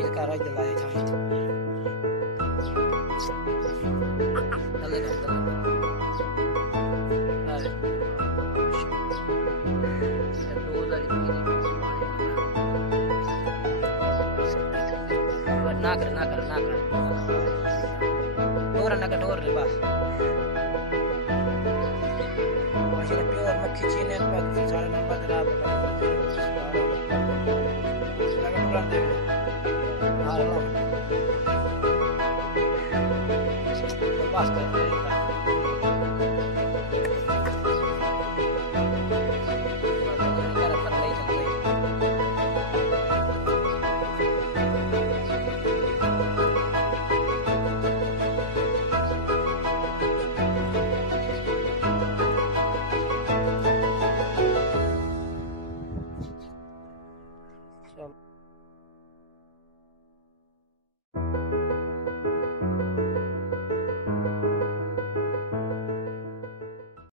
इसका राज दिलाया चाहिए ना कर ना कर ना कर डोर ना कर डोर रे बस माशाल्लाह प्योर मक्खी चीने पे सारे नंबर जरा लगा डोर दे हां लो बस कर